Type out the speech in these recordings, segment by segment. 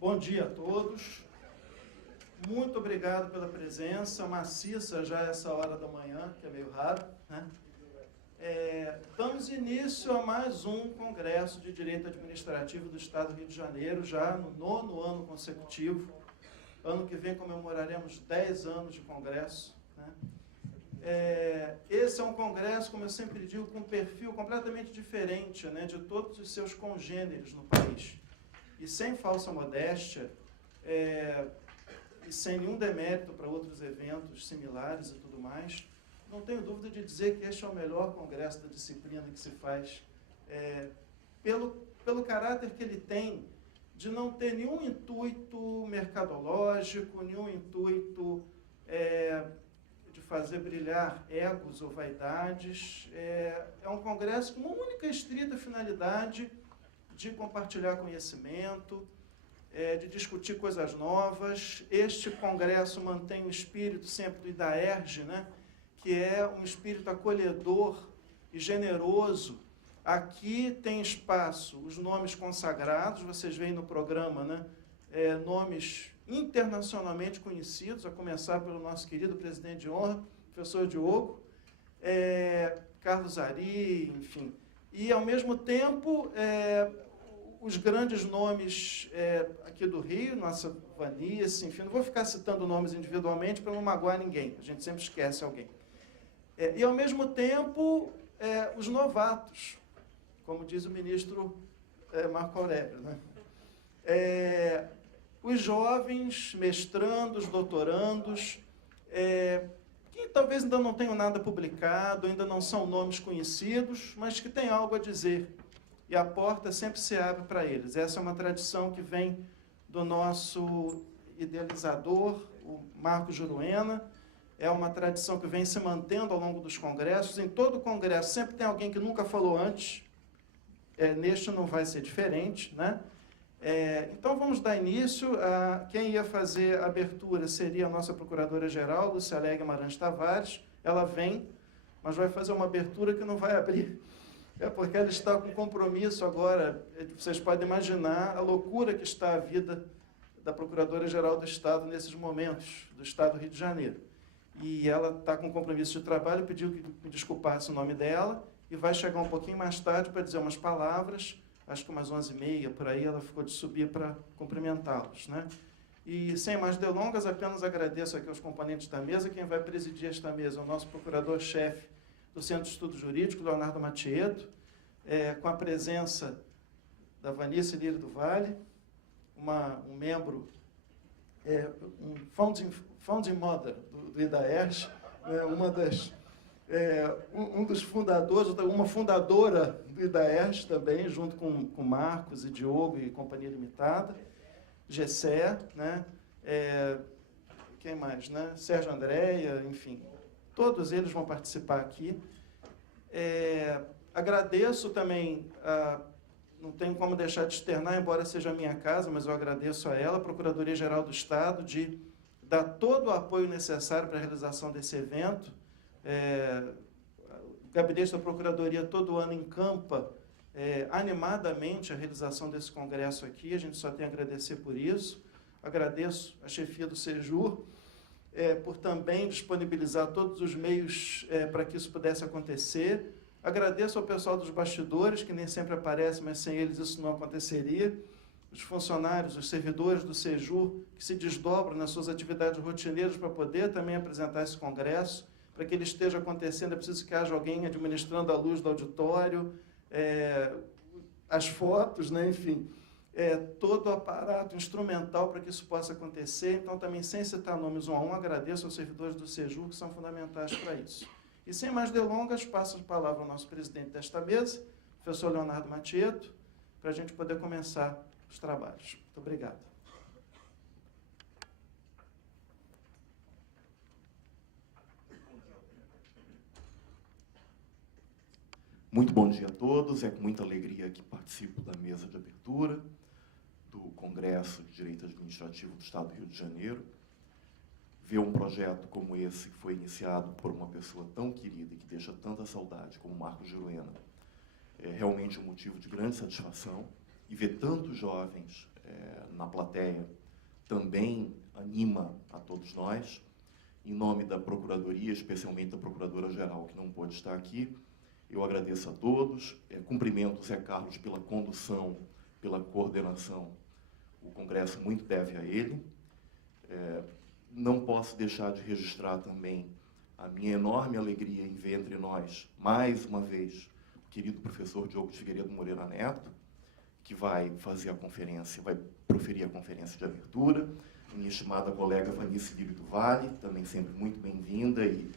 Bom dia a todos. Muito obrigado pela presença maciça já essa hora da manhã, que é meio raro, né? Damos início a mais um Congresso de Direito Administrativo do Estado do Rio de Janeiro, já no 9º ano consecutivo. Ano que vem comemoraremos 10 anos de Congresso, né? Esse é um congresso, como eu sempre digo, com um perfil completamente diferente, né, de todos os seus congêneres no país. E sem falsa modéstia, e sem nenhum demérito para outros eventos similares e tudo mais, não tenho dúvida de dizer que este é o melhor congresso da disciplina que se faz, pelo caráter que ele tem de não ter nenhum intuito mercadológico, nenhum intuito de fazer brilhar egos ou vaidades. É um congresso com uma única e estrita finalidade de compartilhar conhecimento, de discutir coisas novas. Este congresso mantém o espírito sempre do IDAERJ, né, que é um espírito acolhedor e generoso. Aqui tem espaço os nomes consagrados, vocês veem no programa, né, nomes internacionalmente conhecidos, a começar pelo nosso querido presidente de honra, professor Diogo, Carlos Ari, enfim. E, ao mesmo tempo, os grandes nomes aqui do Rio, nossa Vanice, enfim, não vou ficar citando nomes individualmente para não magoar ninguém, a gente sempre esquece alguém. E, ao mesmo tempo, os novatos, como diz o ministro Marco Aurélio, né? Os jovens, mestrandos, doutorandos, que talvez ainda não tenham nada publicado, ainda não são nomes conhecidos, mas que têm algo a dizer. E a porta sempre se abre para eles. Essa é uma tradição que vem do nosso idealizador, o Marco Juruena. É uma tradição que vem se mantendo ao longo dos congressos. Em todo congresso sempre tem alguém que nunca falou antes. Neste não vai ser diferente, né? Então vamos dar início. Quem ia fazer a abertura seria a nossa Procuradora-Geral, Lucialéia Guimarães Tavares. Ela vem, mas vai fazer uma abertura que não vai abrir. Porque ela está com compromisso agora. Vocês podem imaginar a loucura que está a vida da Procuradora-Geral do Estado nesses momentos, do Estado do Rio de Janeiro. E ela está com compromisso de trabalho, pediu que me desculpasse o nome dela, e vai chegar um pouquinho mais tarde para dizer umas palavras, acho que umas 11h30, por aí, ela ficou de subir para cumprimentá-los, né? E, sem mais delongas, apenas agradeço aqui aos componentes da mesa. Quem vai presidir esta mesa é o nosso procurador-chefe do Centro de Estudo Jurídico, Leonardo Matieto, com a presença da Vanice Lírio do Vale, um membro, um founding mother do IDAERJ, um dos fundadores, uma fundadora do IDAERJ também, junto com Marcos e Diogo e Companhia Limitada, Gessé, né? Quem mais, né? Sérgio Andréia, enfim, todos eles vão participar aqui. Agradeço também, não tenho como deixar de externar, embora seja a minha casa, mas eu agradeço a ela, a Procuradoria-Geral do Estado, de dar todo o apoio necessário para a realização desse evento. O Gabinete da Procuradoria todo ano encampa animadamente a realização desse congresso aqui, a gente só tem a agradecer por isso. Agradeço a chefia do Sejur, por também disponibilizar todos os meios para que isso pudesse acontecer. Agradeço ao pessoal dos bastidores, que nem sempre aparece, mas sem eles isso não aconteceria. Os funcionários, os servidores do Sejur, que se desdobram nas suas atividades rotineiras para poder também apresentar esse congresso. Para que ele esteja acontecendo, é preciso que haja alguém administrando a luz do auditório, as fotos, né? Enfim, todo o aparato instrumental para que isso possa acontecer. Então, também, sem citar nomes um a um, agradeço aos servidores do Sejur, que são fundamentais para isso. E, sem mais delongas, passo a palavra ao nosso presidente desta mesa, professor Leonardo Matieto, para a gente poder começar os trabalhos. Muito obrigado. Muito bom dia a todos. É com muita alegria que participo da mesa de abertura do Congresso de Direito Administrativo do Estado do Rio de Janeiro. Ver um projeto como esse, que foi iniciado por uma pessoa tão querida e que deixa tanta saudade como Marco Juruena, é realmente um motivo de grande satisfação. e ver tantos jovens na plateia também anima a todos nós. Em nome da Procuradoria, especialmente da Procuradora-Geral, que não pôde estar aqui, eu agradeço a todos, cumprimento o Zé Carlos pela condução, pela coordenação. O Congresso muito deve a ele. Não posso deixar de registrar também a minha enorme alegria em ver entre nós, mais uma vez, o querido professor Diogo de Figueiredo Moreira Neto, que vai fazer a conferência, vai proferir a conferência de abertura. Minha estimada colega Vanice Lírio do Vale, também sempre muito bem-vinda e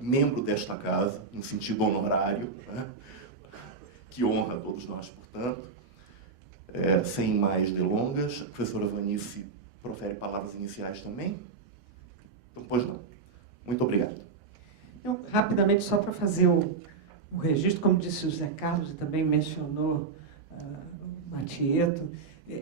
membro desta casa, no sentido honorário, né? Que honra a todos nós, portanto. Sem mais delongas, a professora Vanice profere palavras iniciais também? Então, pois não. Muito obrigado. Rapidamente, só para fazer o registro, como disse o Zé Carlos e também mencionou o Matieto,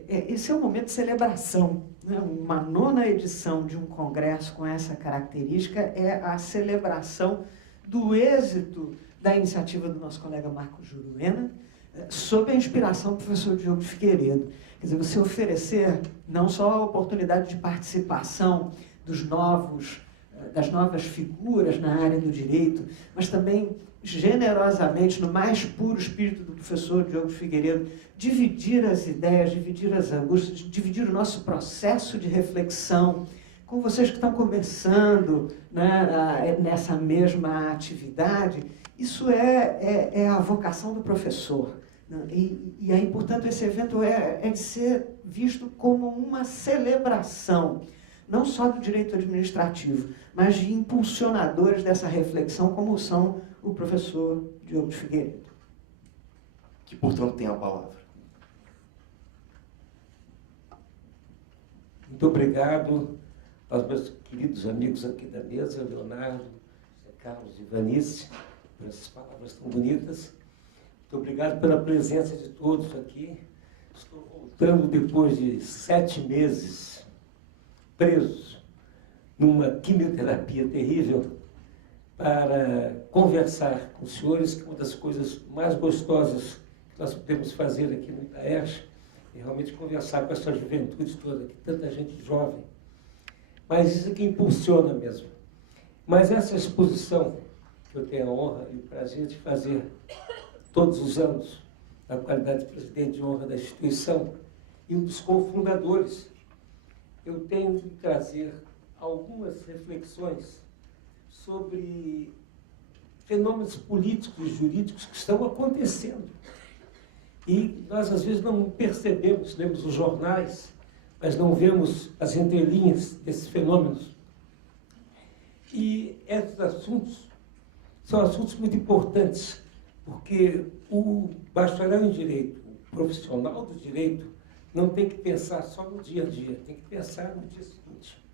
esse é um momento de celebração, né? Uma 9ª edição de um congresso com essa característica é a celebração do êxito da iniciativa do nosso colega Marcos Juruena, sob a inspiração do professor Diogo de Figueiredo. Quer dizer, você oferecer não só a oportunidade de participação das novas figuras na área do direito, mas também, generosamente, no mais puro espírito do professor Diogo de Figueiredo, dividir as ideias, dividir as angústias, dividir o nosso processo de reflexão com vocês que estão começando, né, nessa mesma atividade. Isso é a vocação do professor. E aí, portanto, esse evento é de ser visto como uma celebração, não só do direito administrativo, mas de impulsionadores dessa reflexão, como são o professor Diogo de Figueiredo. Que, portanto, tem a palavra. Muito obrigado aos meus queridos amigos aqui da mesa, Leonardo, Zé Carlos e Vanice, por essas palavras tão bonitas. Muito obrigado pela presença de todos aqui. Estou voltando depois de 7 meses preso numa quimioterapia terrível para conversar com os senhores, que uma das coisas mais gostosas que nós podemos fazer aqui no Itaerj é realmente conversar com essa juventude toda, que tanta gente jovem. Mas isso é que impulsiona mesmo. Mas essa exposição que eu tenho a honra e o prazer de fazer todos os anos, na qualidade de presidente de honra da instituição e um dos cofundadores, eu tenho de trazer algumas reflexões sobre fenômenos políticos e jurídicos que estão acontecendo. E nós, às vezes, não percebemos, lemos os jornais, mas não vemos as entrelinhas desses fenômenos. E esses assuntos são assuntos muito importantes, porque o bacharel em direito, o profissional do direito, não tem que pensar só no dia a dia, tem que pensar no dia seguinte.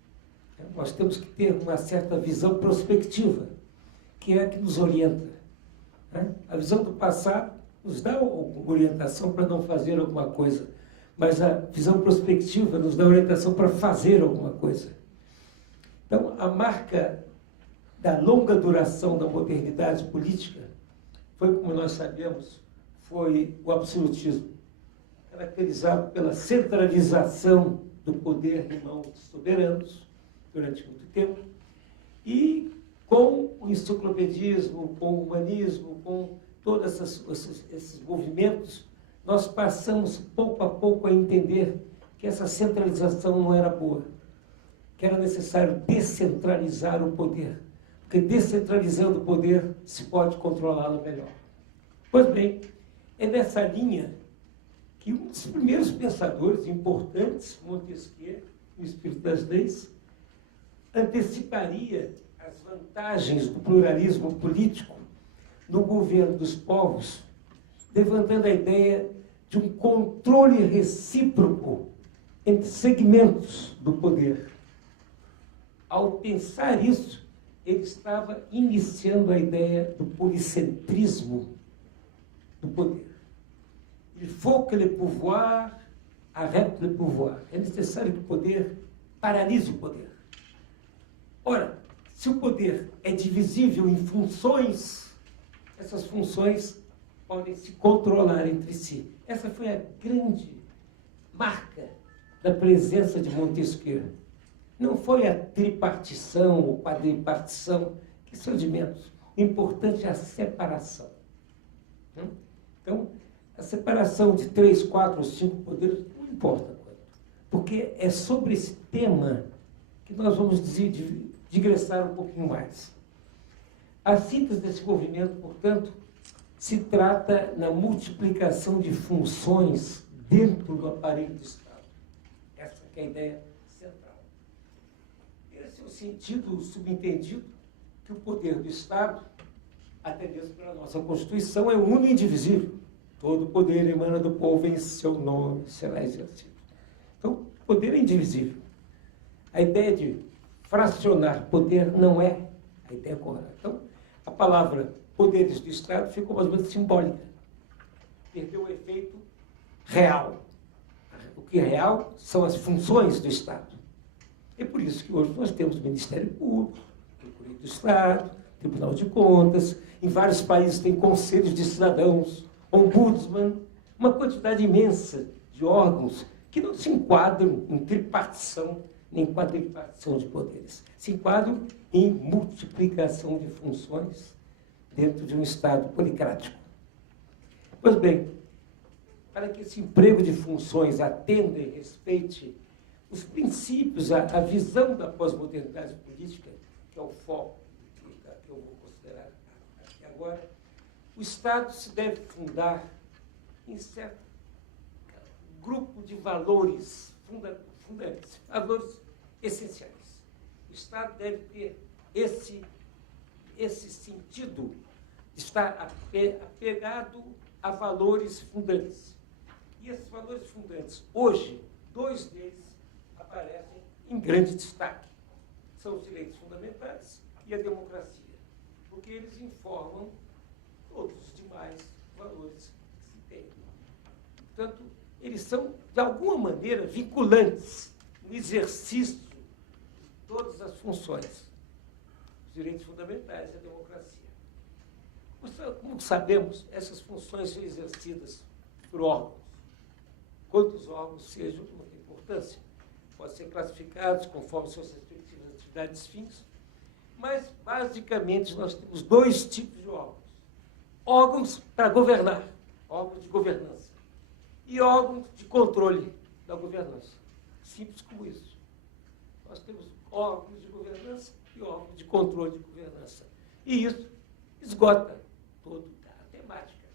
Nós temos que ter uma certa visão prospectiva, que é a que nos orienta. A visão do passado nos dá alguma orientação para não fazer alguma coisa, mas a visão prospectiva nos dá orientação para fazer alguma coisa. Então, a marca da longa duração da modernidade política foi, como nós sabemos, foi o absolutismo, caracterizado pela centralização do poder em mãos dos soberanos durante muito tempo, e com o enciclopedismo, com o humanismo, com todos esses movimentos, nós passamos pouco a pouco a entender que essa centralização não era boa, que era necessário descentralizar o poder, porque descentralizando o poder se pode controlá-lo melhor. Pois bem, é nessa linha que um dos primeiros pensadores importantes, Montesquieu, no Espírito das Leis, anteciparia as vantagens do pluralismo político no governo dos povos, levantando a ideia de um controle recíproco entre segmentos do poder. Ao pensar isso, ele estava iniciando a ideia do policentrismo do poder. Il faut que le pouvoir arrête le pouvoir. É necessário que o poder paralise o poder. Ora, se o poder é divisível em funções, essas funções podem se controlar entre si. Essa foi a grande marca da presença de Montesquieu. Não foi a tripartição ou quadripartição, que são de menos. O importante é a separação. Então, a separação de 3, 4 ou 5 poderes não importa quanto, porque é sobre esse tema que nós vamos digressar um pouquinho mais. A síntese desse movimento, portanto, se trata na multiplicação de funções dentro do aparelho do Estado. Essa que é a ideia central. Esse é o sentido subentendido que o poder do Estado, até mesmo pela nossa Constituição, é único e indivisível. Todo poder emana do povo, em seu nome será exercido. Então, o poder é indivisível. A ideia de fracionar poder não é a ideia correta. Então, a palavra poderes do Estado ficou mais ou menos simbólica. Perdeu o efeito real. O que é real são as funções do Estado. É por isso que hoje nós temos o Ministério Público, Procuradoria do Estado, Tribunal de Contas, em vários países tem conselhos de cidadãos, ombudsman, uma quantidade imensa de órgãos que não se enquadram em tripartição nem quadripartição de poderes. Se enquadram em multiplicação de funções dentro de um Estado policrático. Pois bem, para que esse emprego de funções atenda e respeite os princípios, a visão da pós-modernidade política, que é o foco que eu vou considerar aqui agora, o Estado se deve fundar em certo grupo de valores fundantes, valores essenciais. O Estado deve ter esse sentido de estar apegado a valores fundantes. E esses valores fundantes, hoje, 2 deles aparecem em grande destaque. São os direitos fundamentais e a democracia, porque eles informam todos os demais valores que se têm. Portanto, eles são, de alguma maneira, vinculantes no exercício de todas as funções, os direitos fundamentais e a democracia. Como sabemos, essas funções são exercidas por órgãos. Quantos órgãos sejam, não tem importância. Podem ser classificados conforme suas respectivas atividades fins, mas, basicamente, nós temos 2 tipos de órgãos. Órgãos para governar, órgãos de governança, e órgãos de controle da governança. Simples como isso. Nós temos órgãos de governança e órgãos de controle de governança. E isso esgota toda a temática.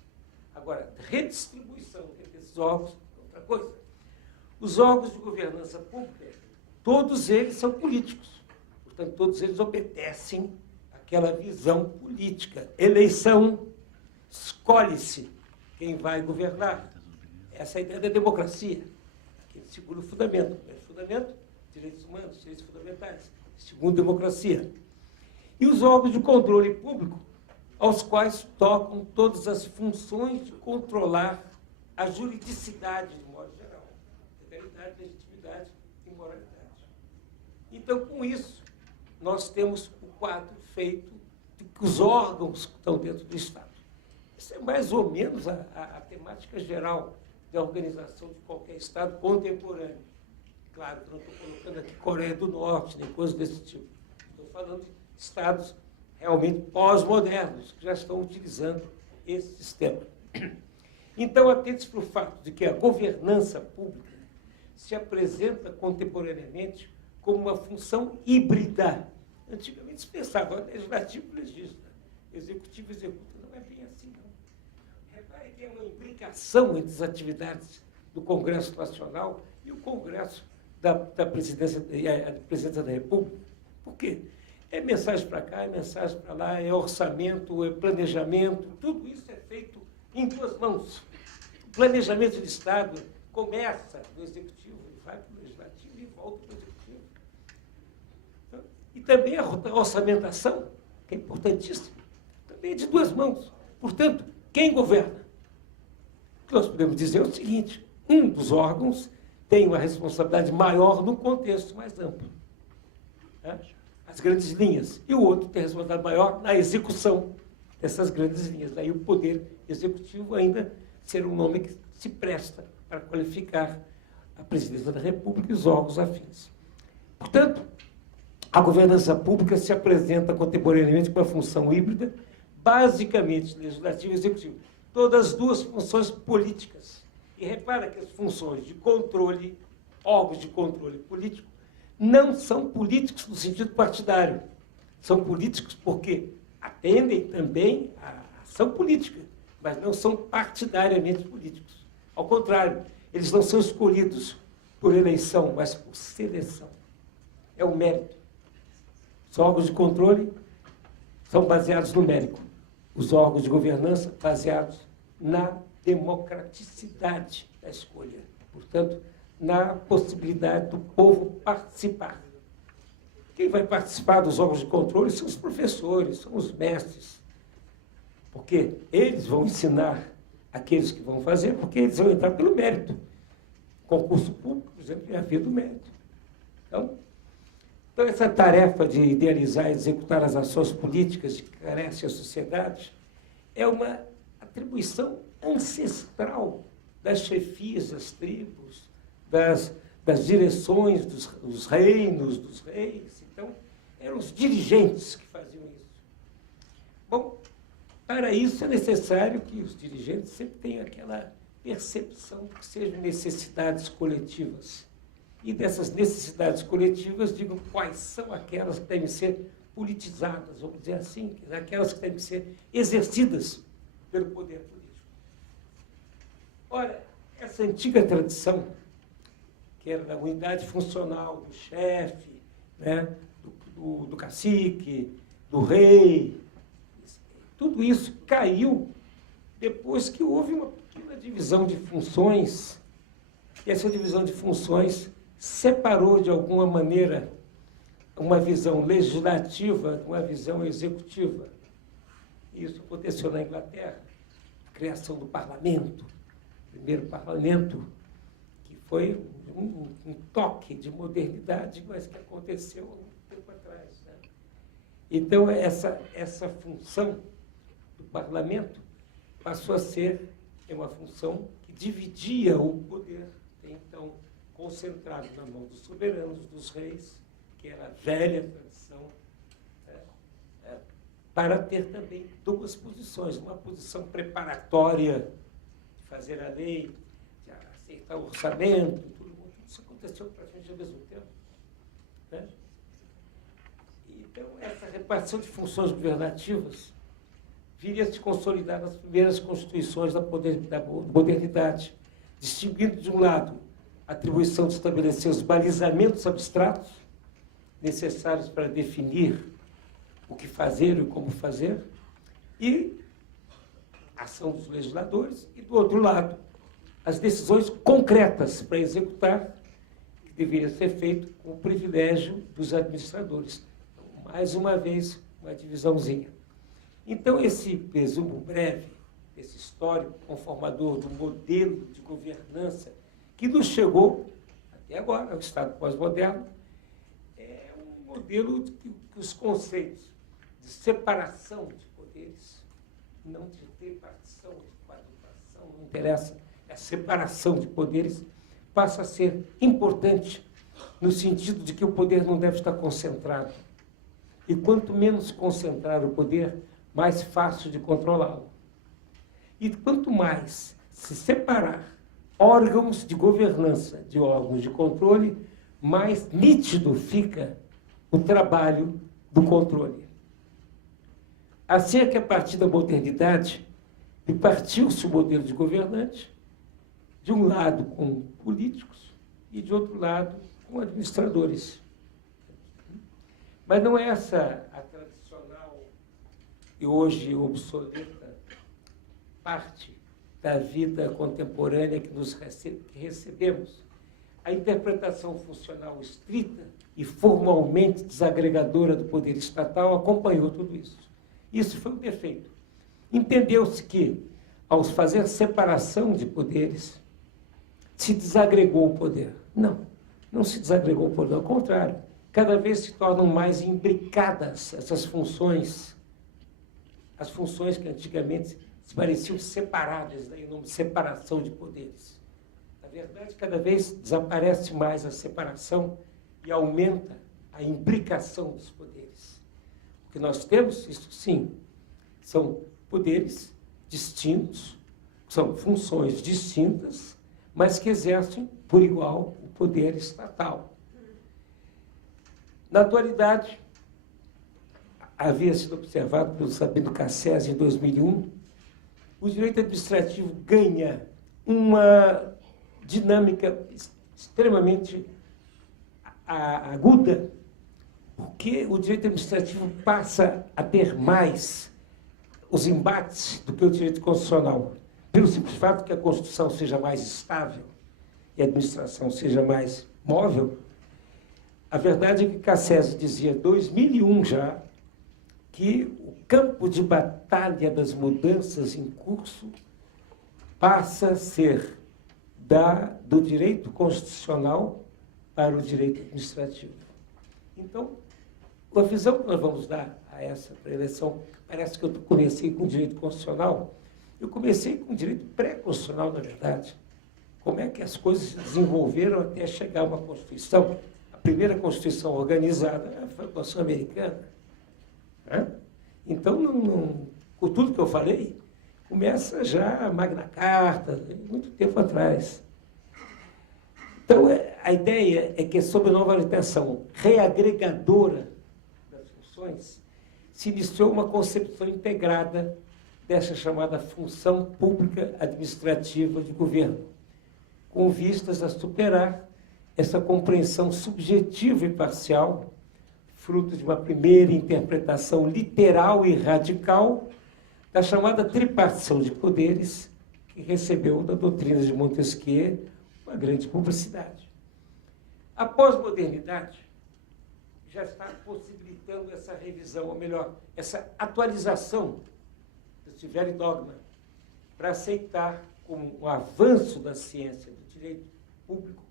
Agora, redistribuição entre esses órgãos é outra coisa. Os órgãos de governança pública, todos eles são políticos. Portanto, todos eles obedecem àquela visão política. Eleição, escolhe-se quem vai governar. Essa é a ideia da democracia, que segura o fundamento. O primeiro fundamento, direitos humanos, direitos fundamentais. Segundo, democracia. E os órgãos de controle público, aos quais tocam todas as funções de controlar a juridicidade, de modo geral. Legalidade, legitimidade e moralidade. Então, com isso, nós temos o quadro feito de que os órgãos que estão dentro do Estado. Isso é mais ou menos a temática geral da organização de qualquer Estado contemporâneo. Claro que não estou colocando aqui Coreia do Norte, nem coisas desse tipo. Estou falando de Estados realmente pós-modernos, que já estão utilizando esse sistema. Então, atente-se para o fato de que a governança pública se apresenta contemporaneamente como uma função híbrida. Antigamente se pensava, legislativo legisla, executivo executa. Não é bem assim, não. Repare que é uma imbricação entre as atividades do Congresso Nacional e o Congresso da Presidência, a Presidência da República. Por quê? É mensagem para cá, é mensagem para lá, é orçamento, é planejamento, tudo isso é feito em 2 mãos. O planejamento de Estado começa no Executivo, vai para o Legislativo e volta para o Executivo. Então, e também a orçamentação, que é importantíssima, também é de 2 mãos. Portanto, quem governa? O que nós podemos dizer é o seguinte: um dos órgãos tem uma responsabilidade maior no contexto mais amplo, né? As grandes linhas, e o outro tem responsabilidade maior na execução dessas grandes linhas. Daí o poder executivo ainda ser um nome que se presta para qualificar a presidência da República e os órgãos afins. Portanto, a governança pública se apresenta contemporaneamente com a função híbrida, basicamente legislativa e executiva. Todas as duas funções políticas. E repara que as funções de controle, órgãos de controle político, não são políticos no sentido partidário. São políticos porque atendem também à ação política, mas não são partidariamente políticos. Ao contrário, eles não são escolhidos por eleição, mas por seleção. É o mérito. Os órgãos de controle são baseados no mérito. Os órgãos de governança baseados na democraticidade da escolha. Portanto, na possibilidade do povo participar. Quem vai participar dos órgãos de controle são os professores, são os mestres. Porque eles vão ensinar aqueles que vão fazer, porque eles vão entrar pelo mérito. Concurso público, por exemplo, é a via do mérito. Então, essa tarefa de idealizar e executar as ações políticas de que carece a sociedade é uma atribuição ancestral das chefias das tribos, das direções dos reinos, dos reis. Então, eram os dirigentes que faziam isso. Bom, para isso é necessário que os dirigentes sempre tenham aquela percepção de que sejam necessidades coletivas. E dessas necessidades coletivas, digo, quais são aquelas que devem ser politizadas, vamos dizer assim, aquelas que devem ser exercidas pelo poder político. Ora, essa antiga tradição, que era da unidade funcional do chefe, né, do cacique, do rei, tudo isso caiu depois que houve uma pequena divisão de funções, e essa divisão de funções separou, de alguma maneira, uma visão legislativa de uma visão executiva. Isso aconteceu na Inglaterra, a criação do parlamento, o primeiro parlamento, que foi um toque de modernidade, mas que aconteceu há muito tempo atrás. Né? Então, essa função do parlamento passou a ser uma função que dividia o poder, então, concentrado na mão dos soberanos, dos reis, que era a velha tradição, para ter também duas posições, uma posição preparatória de fazer a lei, de aceitar o orçamento, tudo isso aconteceu praticamente ao mesmo tempo. Né? Então, essa repartição de funções governativas viria a se consolidar nas primeiras constituições da modernidade, distinguindo, de um lado, a atribuição de estabelecer os balizamentos abstratos necessários para definir o que fazer e como fazer, e a ação dos legisladores, e, do outro lado, as decisões concretas para executar, que deveria ser feito com o privilégio dos administradores. Então, mais uma vez, uma divisãozinha. Então, esse resumo breve, esse histórico conformador do modelo de governança que nos chegou, até agora, ao Estado pós-moderno, é um modelo que os conceitos de separação de poderes, não de tripartição, de quadrupartição, não interessa, a separação de poderes passa a ser importante no sentido de que o poder não deve estar concentrado. E quanto menos concentrar o poder, mais fácil de controlá-lo. E quanto mais se separar órgãos de governança de órgãos de controle, mais nítido fica o trabalho do controle. Assim é que, a partir da modernidade, partiu-se o modelo de governante, de um lado com políticos e, de outro lado, com administradores. Mas não é essa a tradicional e hoje obsoleta parte da vida contemporânea que que recebemos. A interpretação funcional estrita e formalmente desagregadora do poder estatal acompanhou tudo isso. Isso foi um defeito. Entendeu-se que, ao fazer separação de poderes, se desagregou o poder. Não, não se desagregou o poder, ao contrário. Cada vez se tornam mais imbricadas essas funções, as funções que antigamente pareciam separadas, daí o nome separação de poderes. Na verdade, cada vez desaparece mais a separação e aumenta a imbricação dos poderes. O que nós temos, isso sim, são poderes distintos, são funções distintas, mas que exercem por igual o poder estatal. Na atualidade, havia sido observado pelo Sabino Cassese em 2001, o direito administrativo ganha uma dinâmica extremamente aguda, porque o direito administrativo passa a ter mais os embates do que o direito constitucional, pelo simples fato que a Constituição seja mais estável e a administração seja mais móvel. A verdade é que Cassese dizia, em 2001 já, que o campo de batalha das mudanças em curso passa a ser do direito constitucional para o direito administrativo. Então, a visão que nós vamos dar a essa eleição, parece que eu comecei com o direito constitucional, eu comecei com o direito pré-constitucional, na verdade. Como é que as coisas se desenvolveram até chegar a uma Constituição? A primeira Constituição organizada foi a Constituição Americana. Então, com tudo que eu falei, começa já a Magna Carta, muito tempo atrás. Então, a ideia é que, sob a nova orientação reagregadora das funções, se iniciou uma concepção integrada dessa chamada função pública administrativa de governo, com vistas a superar essa compreensão subjetiva e parcial, fruto de uma primeira interpretação literal e radical da chamada tripartição de poderes, que recebeu da doutrina de Montesquieu uma grande publicidade. A pós-modernidade já está possibilitando essa revisão, ou melhor, essa atualização desse velho dogma, para aceitar como um avanço da ciência do direito público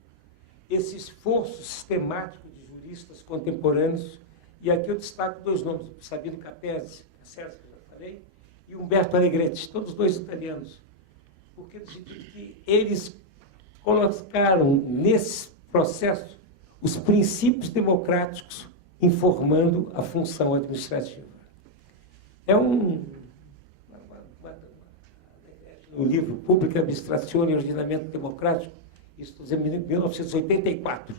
esse esforço sistemático de juristas contemporâneos. E aqui eu destaco dois nomes, Sabino Cassese, que eu já falei, e Umberto Allegretti, todos dois italianos, porque eles colocaram nesse processo os princípios democráticos informando a função administrativa. É um livro, Pública Administrazione e Ordinamento Democrático, isso em 1984,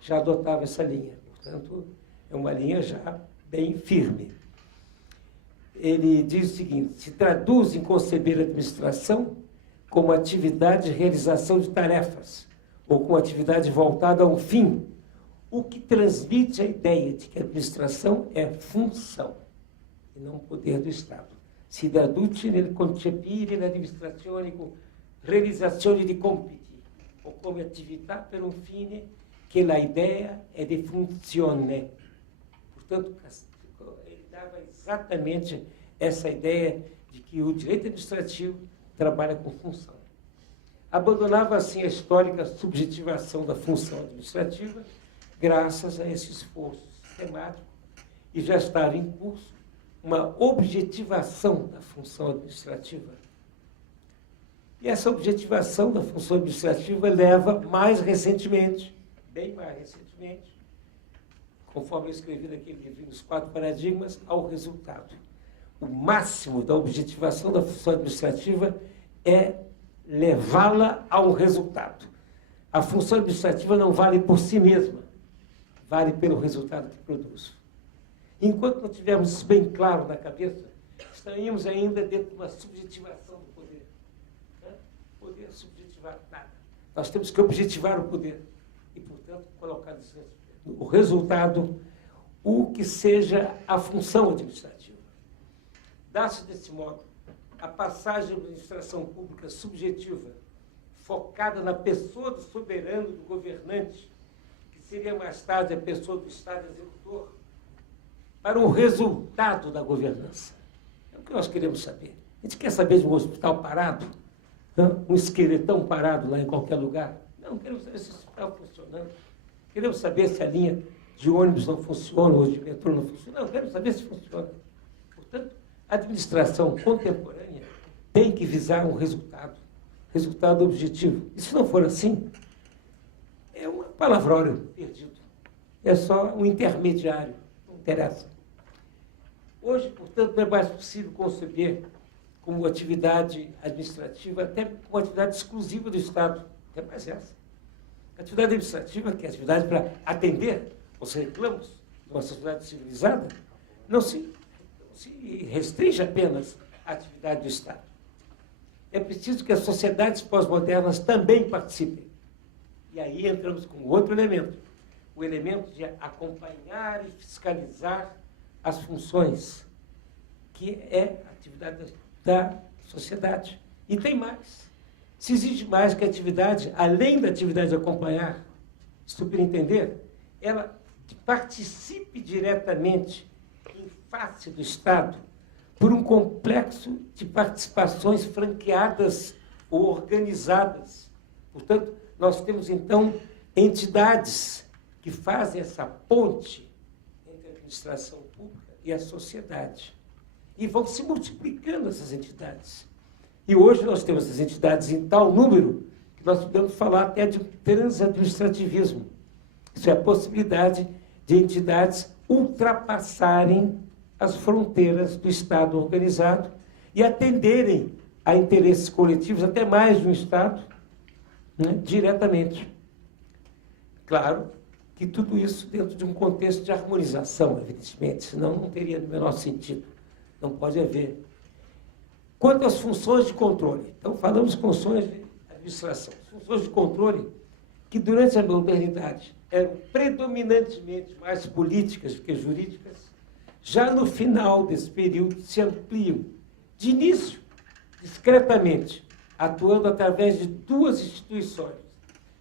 já adotava essa linha. Portanto, é uma linha já bem firme. Ele diz o seguinte: se traduz em conceber a administração como atividade de realização de tarefas, ou como atividade voltada a um fim, o que transmite a ideia de que a administração é função, e não poder do Estado. Si traduce nel concepire l'amministrazione come realizzazione di compiti, o come attività per un fine che la idea è di funzione. Portanto, ele dava exatamente essa ideia de que o direito administrativo trabalha com função. Abandonava, assim, a histórica subjetivação da função administrativa, graças a esse esforço sistemático, e já estava em curso uma objetivação da função administrativa. E essa objetivação da função administrativa leva mais recentemente, bem mais recentemente, conforme eu escrevi naquele livro, Os 4 Paradigmas, ao resultado. O máximo da objetivação da função administrativa é levá-la a um resultado. A função administrativa não vale por si mesma, vale pelo resultado que produz. Enquanto não tivermos isso bem claro na cabeça, estaríamos ainda dentro de uma subjetivação do poder. O poder é subjetivar nada. Nós temos que objetivar o poder e, portanto, colocar o resultado, o que seja a função administrativa. Dá-se, desse modo, a passagem da administração pública subjetiva, focada na pessoa do soberano, do governante, que seria mais tarde a pessoa do Estado executor, para um resultado da governança. É o que nós queremos saber. A gente quer saber de um hospital parado, um esqueletão parado lá em qualquer lugar. Não, queremos saber se o hospital está funcionando. Queremos saber se a linha de ônibus não funciona ou de metrô não funciona. Não, queremos saber se funciona. Portanto, a administração contemporânea tem que visar um resultado objetivo. E se não for assim, é um palavrório perdido. É só um intermediário, não interessa. Hoje, portanto, não é mais possível conceber como atividade administrativa, até como atividade exclusiva do Estado, até mais essa. A atividade administrativa, que é a atividade para atender os reclamos de uma sociedade civilizada, não se restringe apenas à atividade do Estado. É preciso que as sociedades pós-modernas também participem. E aí entramos com outro elemento, o elemento de acompanhar e fiscalizar as funções, que é a atividade da sociedade. E tem mais. Se exige mais que a atividade, além da atividade de acompanhar, superintender, ela participe diretamente em face do Estado por um complexo de participações franqueadas ou organizadas. Portanto, nós temos, então, entidades que fazem essa ponte entre a administração pública e a sociedade. E vão se multiplicando essas entidades. E hoje nós temos essas entidades em tal número que nós podemos falar até de transadministrativismo. Isso é a possibilidade de entidades ultrapassarem as fronteiras do Estado organizado e atenderem a interesses coletivos, até mais de um Estado, né, diretamente. Claro que tudo isso dentro de um contexto de harmonização, evidentemente, senão não teria o menor sentido. Não pode haver. Quanto às funções de controle, então falamos funções de administração, funções de controle que durante a modernidade eram predominantemente mais políticas do que jurídicas, já no final desse período se ampliam, de início, discretamente, atuando através de duas instituições,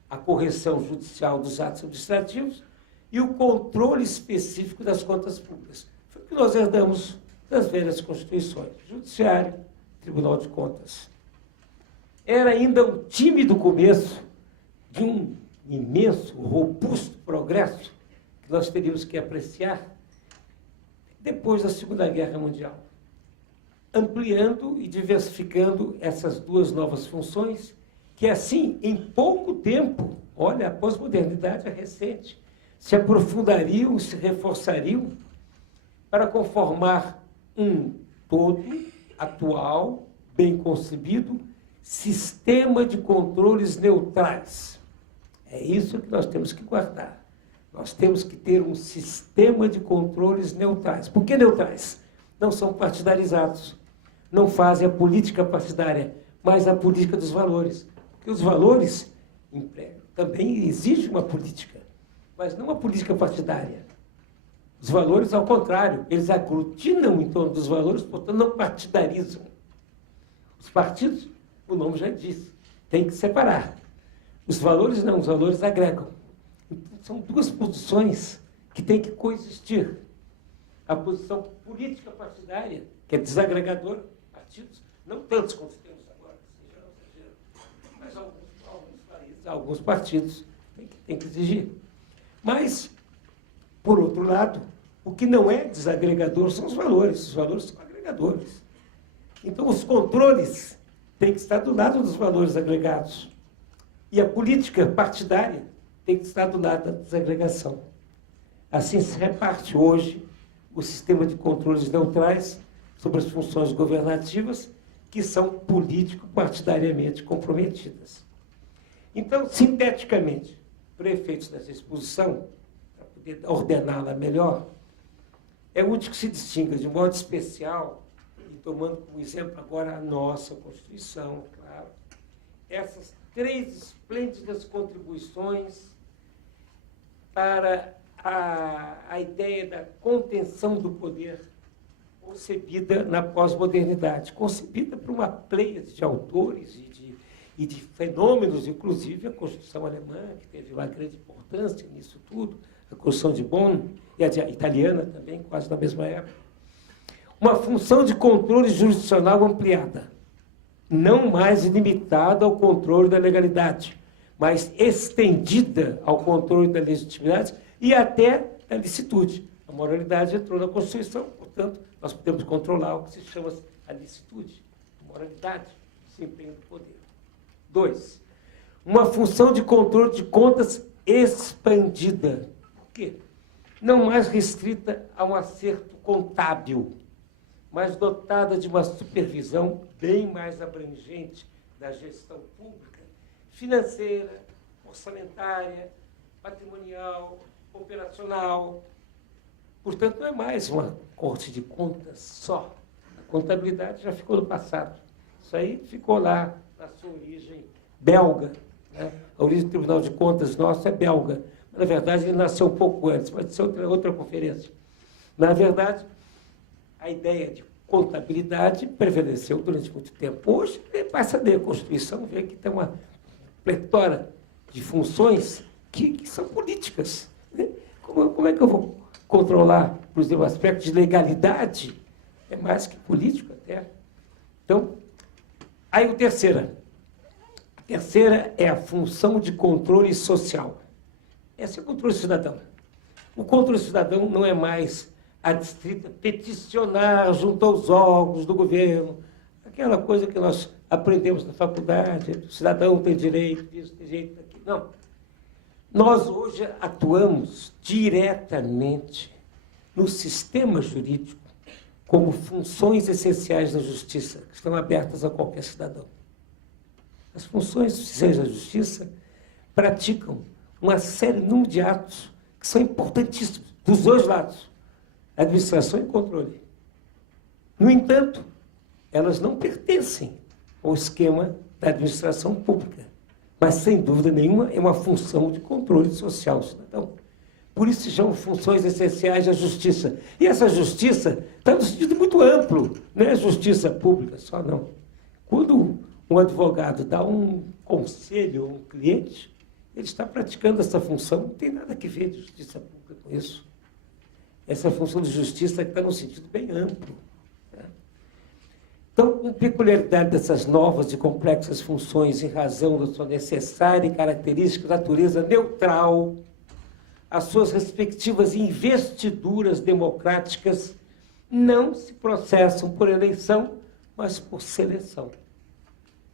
a correção judicial dos atos administrativos e o controle específico das contas públicas. Foi o que nós herdamos das velhas constituições, Judiciário, Tribunal de Contas. Era ainda um tímido começo de um imenso, robusto progresso que nós teríamos que apreciar depois da Segunda Guerra Mundial, ampliando e diversificando essas duas novas funções, que assim, em pouco tempo, olha, a pós-modernidade é recente, se aprofundariam, se reforçariam para conformar um todo atual, bem concebido, sistema de controles neutrais. É isso que nós temos que guardar. Nós temos que ter um sistema de controles neutrais. Por que neutrais? Não são partidarizados, não fazem a política partidária, mas a política dos valores. Porque os valores também exigem uma política, mas não uma política partidária. Os valores, ao contrário, eles aglutinam em torno dos valores, portanto, não partidarizam. Os partidos, o nome já diz, tem que separar. Os valores não, os valores agregam. Então, são duas posições que têm que coexistir. A posição política partidária, que é desagregadora, partidos, não tantos quanto temos agora, mas alguns países, alguns partidos têm que exigir. Mas, por outro lado, o que não é desagregador são os valores são agregadores. Então, os controles têm que estar do lado dos valores agregados. E a política partidária tem que estar do lado da desagregação. Assim se reparte hoje o sistema de controles neutrais sobre as funções governativas que são político-partidariamente comprometidas. Então, sinteticamente, para efeitos dessa exposição, para poder ordená-la melhor, é útil que se distinga de modo especial, e tomando como exemplo agora a nossa Constituição, claro, essas 3 esplêndidas contribuições para a ideia da contenção do poder concebida na pós-modernidade, concebida por uma pleiade de autores e de fenômenos, inclusive a Constituição alemã, que teve uma grande importância nisso tudo, a Constituição de Bonn e a italiana também, quase na mesma época. Uma função de controle jurisdicional ampliada, não mais limitada ao controle da legalidade, mas estendida ao controle da legitimidade e até da licitude. A moralidade entrou na Constituição, portanto, nós podemos controlar o que se chama a licitude, moralidade, desempenho do poder. 2, uma função de controle de contas expandida. Por quê? Não mais restrita a um acerto contábil, mas dotada de uma supervisão bem mais abrangente da gestão pública, financeira, orçamentária, patrimonial, operacional. Portanto, não é mais uma corte de contas só. A contabilidade já ficou no passado. Isso aí ficou lá na sua origem belga. Né? A origem do Tribunal de Contas nosso é belga. Na verdade, ele nasceu um pouco antes, pode ser outra conferência. Na verdade, a ideia de contabilidade prevaleceu durante muito tempo. Hoje, passa a ler a Constituição, vê que tem uma pletora de funções que são políticas. Né? Como é que eu vou controlar, por exemplo, o aspecto de legalidade? É mais que político até. Então, aí a terceira é a função de controle social. Esse é o controle cidadão. O controle cidadão não é mais adstrito a peticionar junto aos órgãos do governo, aquela coisa que nós aprendemos na faculdade, o cidadão tem direito disso, tem direito daquilo. Não. Nós hoje atuamos diretamente no sistema jurídico como funções essenciais da justiça, que estão abertas a qualquer cidadão. As funções essenciais da justiça praticam uma série de atos que são importantíssimos, dos dois lados, administração e controle. No entanto, elas não pertencem ao esquema da administração pública, mas, sem dúvida nenhuma, é uma função de controle social cidadão. Por isso se chamam funções essenciais da justiça. E essa justiça está no sentido muito amplo, não é justiça pública só, não. Quando um advogado dá um conselho a um cliente, ele está praticando essa função, não tem nada a ver de justiça pública com isso. Essa função de justiça está num sentido bem amplo. Né? Então, uma peculiaridade dessas novas e complexas funções, em razão da sua necessária e característica natureza neutral, as suas respectivas investiduras democráticas não se processam por eleição, mas por seleção.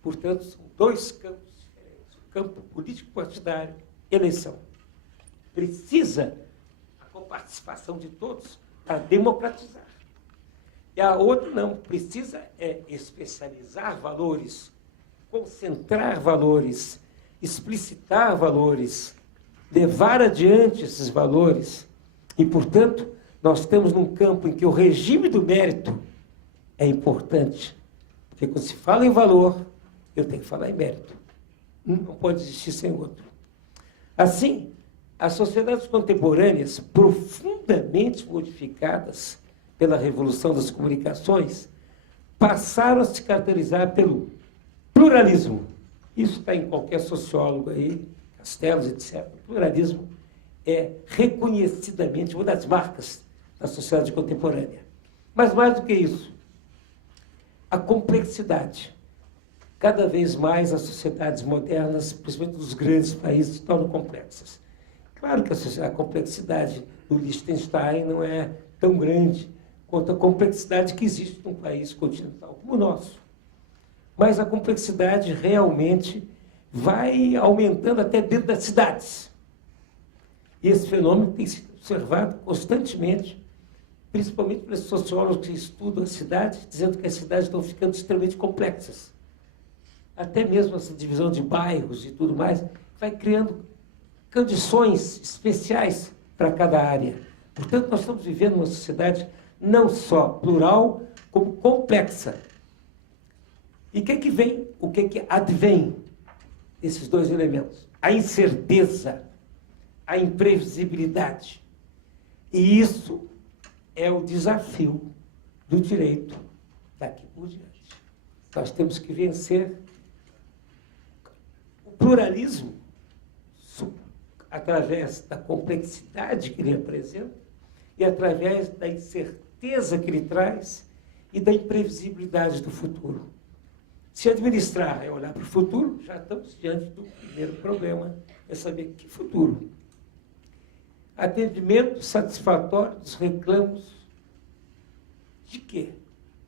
Portanto, são dois campos diferentes. O campo político-partidário, eleição. Precisa a participação de todos para democratizar. E a outra não, precisa especializar valores, concentrar valores, explicitar valores, levar adiante esses valores. E, portanto, nós estamos num campo em que o regime do mérito é importante. Porque quando se fala em valor, eu tenho que falar em mérito. Um não pode existir sem o outro. Assim, as sociedades contemporâneas, profundamente modificadas pela revolução das comunicações, passaram a se caracterizar pelo pluralismo. Isso está em qualquer sociólogo aí, Castells, etc. O pluralismo é reconhecidamente uma das marcas da sociedade contemporânea. Mas mais do que isso, a complexidade. Cada vez mais as sociedades modernas, principalmente dos grandes países, se tornam complexas. Claro que a complexidade do Liechtenstein não é tão grande quanto a complexidade que existe num país continental como o nosso. Mas a complexidade realmente vai aumentando até dentro das cidades. E esse fenômeno tem sido observado constantemente, principalmente pelos sociólogos que estudam a cidade, dizendo que as cidades estão ficando extremamente complexas. Até mesmo essa divisão de bairros e tudo mais, vai criando condições especiais para cada área. Portanto, nós estamos vivendo uma sociedade não só plural, como complexa. E o que vem? O que advém desses dois elementos? A incerteza, a imprevisibilidade. E isso é o desafio do direito daqui por diante. Nós temos que vencer o pluralismo através da complexidade que ele apresenta e através da incerteza que ele traz e da imprevisibilidade do futuro. Se administrar é olhar para o futuro, já estamos diante do primeiro problema, é saber que futuro. Atendimento satisfatório dos reclamos de quê?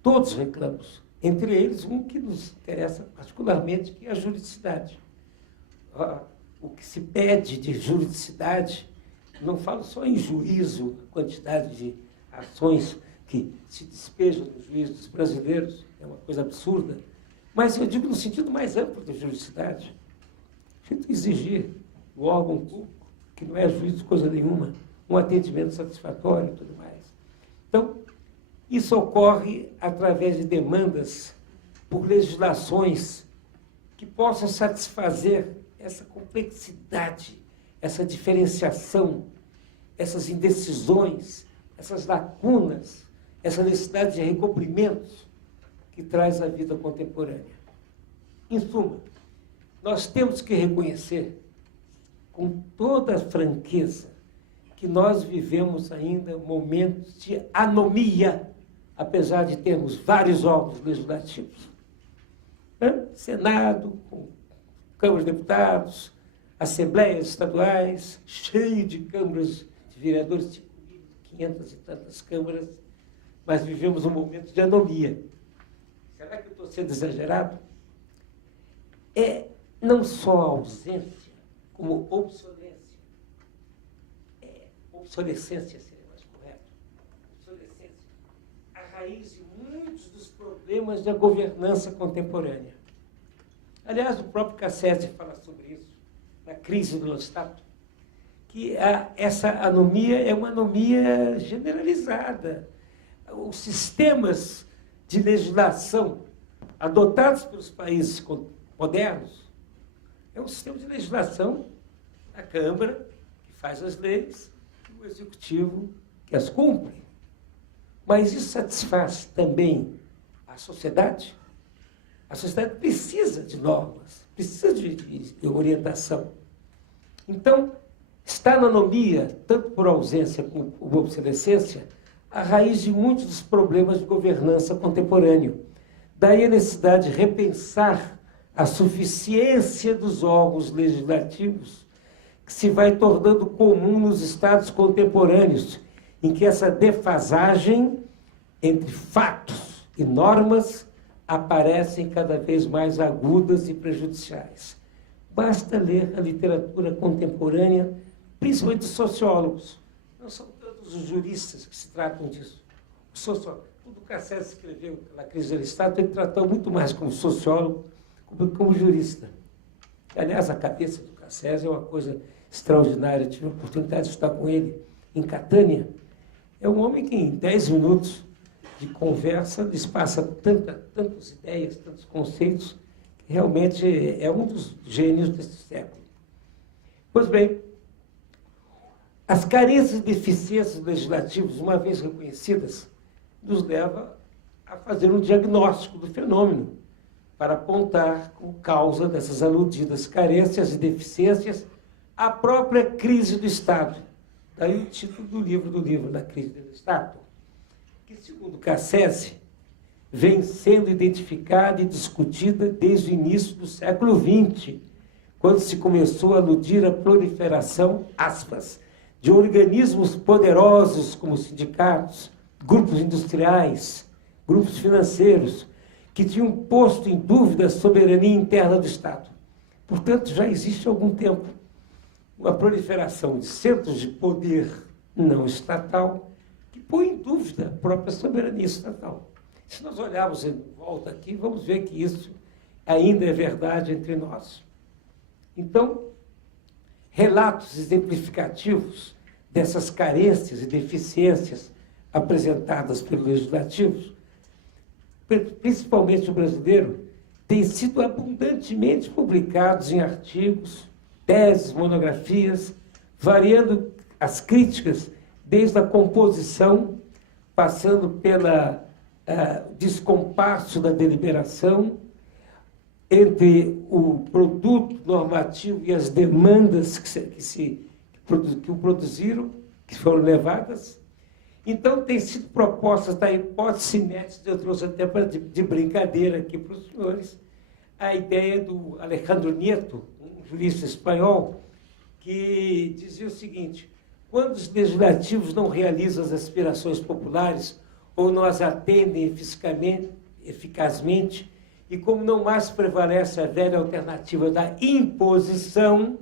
Todos os reclamos. Entre eles, um que nos interessa particularmente, que é a juridicidade. O que se pede de juridicidade, não falo só em juízo, a quantidade de ações que se despejam nos juízos brasileiros, é uma coisa absurda, mas eu digo no sentido mais amplo da juridicidade. A gente exigir do órgão público, que não é juízo coisa nenhuma, um atendimento satisfatório e tudo mais. Então, isso ocorre através de demandas por legislações que possam satisfazer essa complexidade, essa diferenciação, essas indecisões, essas lacunas, essa necessidade de recomprimentos que traz a vida contemporânea. Em suma, nós temos que reconhecer com toda a franqueza que nós vivemos ainda momentos de anomia, apesar de termos vários órgãos legislativos. Senado, Câmara de Deputados, Assembleias Estaduais, cheio de câmaras de vereadores, 500 e tantas câmaras, mas vivemos um momento de anomia. Será que eu estou sendo exagerado? É não só a ausência, como obsolescência. Obsolescência seria mais correto. Obsolescência. A raiz de muitos dos problemas da governança contemporânea. Aliás, o próprio Cassese fala sobre isso, na crise do Estado, que essa anomia é uma anomia generalizada. Os sistemas de legislação adotados pelos países modernos é um sistema de legislação da Câmara, que faz as leis, e o Executivo, que as cumpre. Mas isso satisfaz também a sociedade? A sociedade precisa de normas, precisa de orientação. Então, está na anomia, tanto por ausência como por obsolescência, a raiz de muitos dos problemas de governança contemporâneo. Daí a necessidade de repensar a suficiência dos órgãos legislativos, que se vai tornando comum nos estados contemporâneos, em que essa defasagem entre fatos e normas aparecem cada vez mais agudas e prejudiciais. Basta ler a literatura contemporânea, principalmente dos sociólogos. Não são todos os juristas que se tratam disso. Tudo que Cassese escreveu na crise do Estado, ele tratou muito mais como sociólogo como como jurista. Aliás, a cabeça do Cassese é uma coisa extraordinária. Eu tive a oportunidade de estar com ele em Catânia. É um homem que, em 10 minutos de conversa, lhes passa tantas ideias, tantos conceitos, que realmente é um dos gênios desse século. Pois bem, as carências e deficiências legislativas, uma vez reconhecidas, nos leva a fazer um diagnóstico do fenômeno, para apontar como causa dessas aludidas carências e deficiências a própria crise do Estado. Daí o título do livro, da crise do Estado, que, segundo Cassese, vem sendo identificada e discutida desde o início do século XX, quando se começou a aludir à proliferação, aspas, de organismos poderosos como sindicatos, grupos industriais, grupos financeiros, que tinham posto em dúvida a soberania interna do Estado. Portanto, já existe há algum tempo uma proliferação de centros de poder não estatal que põe em dúvida a própria soberania estatal. Se nós olharmos em volta aqui, vamos ver que isso ainda é verdade entre nós. Então, relatos exemplificativos dessas carências e deficiências apresentadas pelo Legislativo, principalmente o brasileiro, têm sido abundantemente publicados em artigos, teses, monografias, variando as críticas desde a composição, passando pelo descompasso da deliberação entre o produto normativo e as demandas que o produziram, que foram levadas. Então, tem sido propostas da hipótese médica, eu trouxe até de brincadeira aqui para os senhores, a ideia do Alejandro Nieto, um jurista espanhol, que dizia o seguinte: quando os legislativos não realizam as aspirações populares ou não as atendem eficazmente, e como não mais prevalece a velha alternativa da imposição,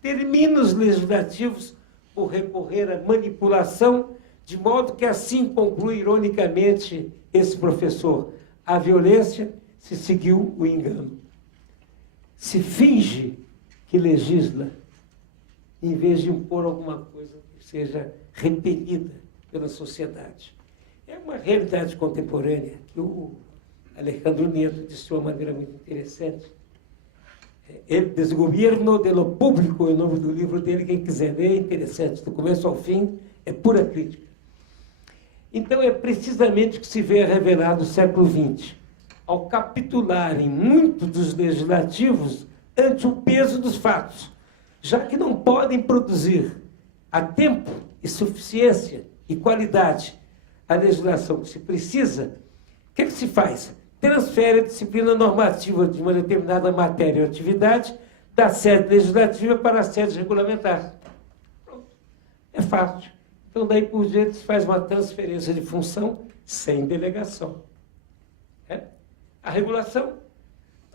termina os legislativos por recorrer à manipulação, de modo que assim conclui ironicamente esse professor: a violência se seguiu o engano. Se finge que legisla, em vez de impor alguma coisa que seja repelida pela sociedade. É uma realidade contemporânea que o Alejandro Neto disse de uma maneira muito interessante. El desgobierno de lo público é o nome do livro dele, quem quiser ler, é interessante, do começo ao fim, é pura crítica. Então é precisamente o que se vê revelado no século XX, ao capitularem muito dos legislativos ante o peso dos fatos, já que não podem produzir a tempo e suficiência e qualidade a legislação que se precisa. O que se faz? Transfere a disciplina normativa de uma determinada matéria ou atividade da sede legislativa para a sede regulamentar. Pronto. É fácil. Então, daí por diante, se faz uma transferência de função sem delegação. A regulação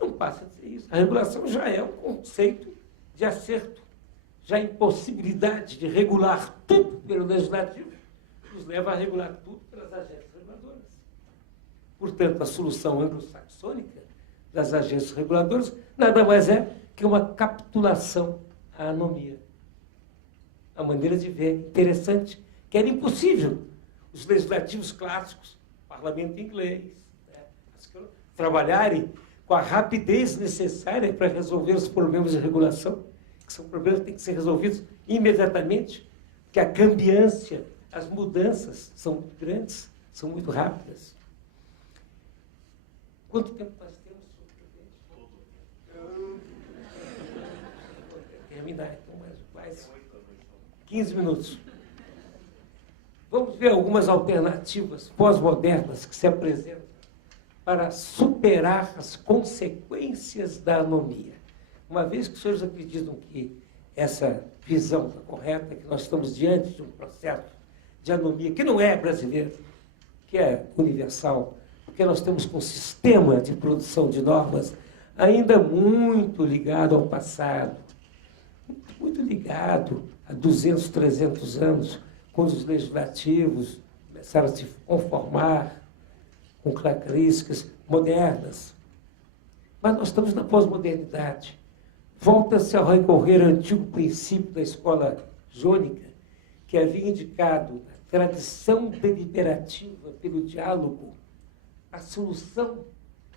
não passa de ser isso. A regulação já é um conceito de acerto. Já a impossibilidade de regular tudo pelo legislativo nos leva a regular tudo pelas agências reguladoras. Portanto, a solução anglo-saxônica das agências reguladoras nada mais é que uma capitulação à anomia. A maneira de ver interessante, que era impossível. Os legislativos clássicos, parlamento inglês, trabalharem com a rapidez necessária para resolver os problemas de regulação, que são problemas que têm que ser resolvidos imediatamente, porque a cambiância, as mudanças são muito grandes, são muito rápidas. Quanto tempo nós temos? Vou terminar, então, mais 15 minutos. Vamos ver algumas alternativas pós-modernas que se apresentam para superar as consequências da anomia. Uma vez que os senhores acreditam que essa visão está correta, que nós estamos diante de um processo de anomia que não é brasileiro, que é universal, porque nós temos um sistema de produção de normas ainda muito ligado ao passado, muito ligado a 200, 300 anos, quando os legislativos começaram a se conformar com características modernas. Mas nós estamos na pós-modernidade. Volta-se a recorrer ao antigo princípio da escola jônica, que havia indicado a tradição deliberativa pelo diálogo, a solução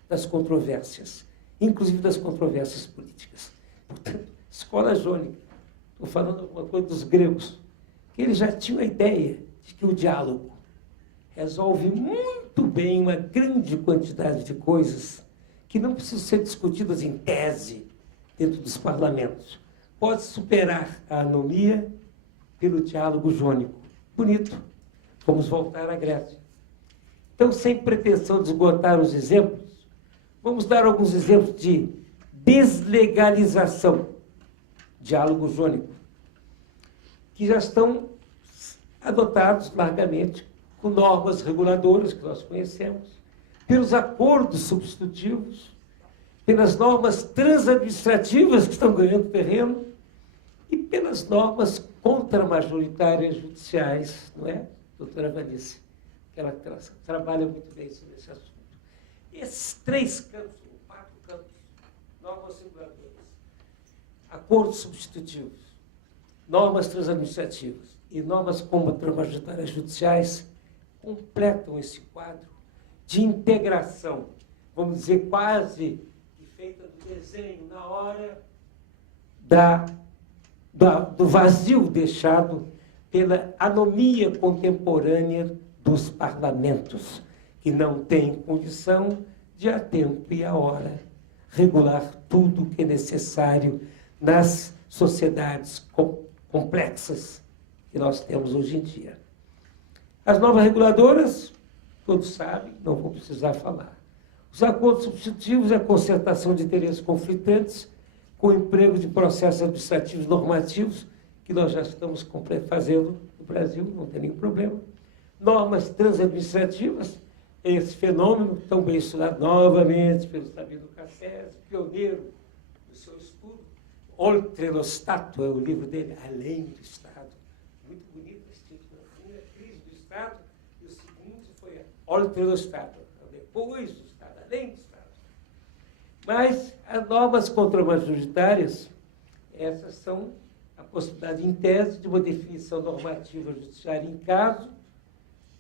das controvérsias, inclusive das controvérsias políticas. Portanto, escola jônica. Estou falando alguma coisa dos gregos, que eles já tinham a ideia de que o diálogo resolve muito bem uma grande quantidade de coisas que não precisam ser discutidas em tese dentro dos parlamentos. Pode superar a anomia pelo diálogo jônico. Bonito. Vamos voltar à Grécia. Então, sem pretensão de esgotar os exemplos, vamos dar alguns exemplos de deslegalização, diálogo jônico, que já estão adotados largamente com normas reguladoras que nós conhecemos, pelos acordos substitutivos, pelas normas transadministrativas que estão ganhando terreno e pelas normas contramajoritárias judiciais, não é, doutora Vanice? Ela trabalha muito bem sobre esse assunto. Esses 3 campos, ou 4 campos, normas reguladoras, acordos substitutivos, normas transadministrativas e normas contramajoritárias judiciais completam esse quadro de integração, vamos dizer, quase que feita do desenho na hora do vazio deixado pela anomia contemporânea dos parlamentos, que não têm condição de, a tempo e a hora, regular tudo o que é necessário nas sociedades complexas que nós temos hoje em dia. As novas reguladoras, todos sabem, não vou precisar falar. Os acordos substitutivos é a concertação de interesses conflitantes com o emprego de processos administrativos normativos, que nós já estamos fazendo no Brasil, não tem nenhum problema. Normas transadministrativas esse fenômeno, tão bem estudado novamente pelo Sabino Cassese, pioneiro do seu estudo. Oltre lo Stato é o livro dele, Além do Estado. Muito bonito esse título. A primeira crise do Estado, e o segundo foi Oltre lo Stato, depois do Estado, além do Estado. Mas as normas contra-majoritárias, essas são a possibilidade, em tese, de uma definição normativa judiciária em caso,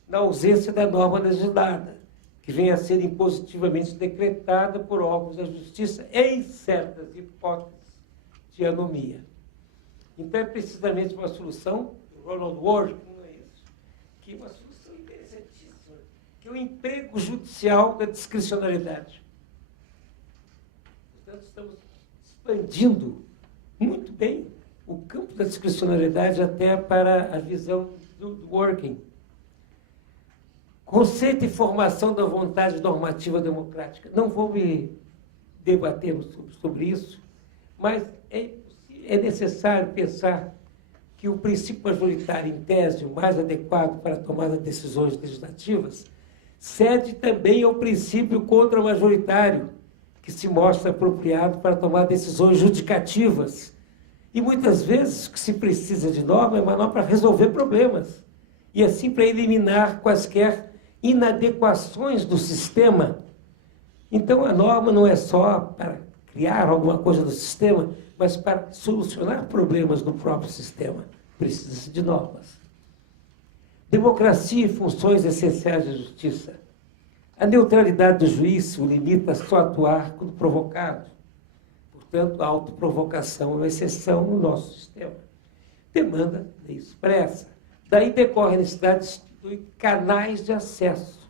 na ausência da norma legislada, que venha a ser impositivamente decretada por órgãos da justiça em certas hipóteses de anomia. Então, é precisamente uma solução, Ronald Ward, não é isso, que é uma solução interessantíssima, que é o emprego judicial da discricionariedade. Portanto, estamos expandindo muito bem o campo da discricionariedade até para a visão do working. Conceito e formação da vontade normativa democrática. Não vou me debater sobre isso, mas é necessário pensar que o princípio majoritário, em tese, o mais adequado para a tomada de decisões legislativas, cede também ao princípio contra-majoritário, que se mostra apropriado para tomar decisões judicativas. E muitas vezes o que se precisa de norma é uma norma para resolver problemas, e assim para eliminar quaisquer inadequações do sistema. Então, a norma não é só para criar alguma coisa no sistema, mas para solucionar problemas no próprio sistema. Precisa-se de normas. Democracia e funções essenciais da justiça. A neutralidade do juiz o limita só a atuar quando provocado. Portanto, a autoprovocação é uma exceção no nosso sistema. Demanda lei expressa. Daí decorre a necessidade de instituir canais de acesso.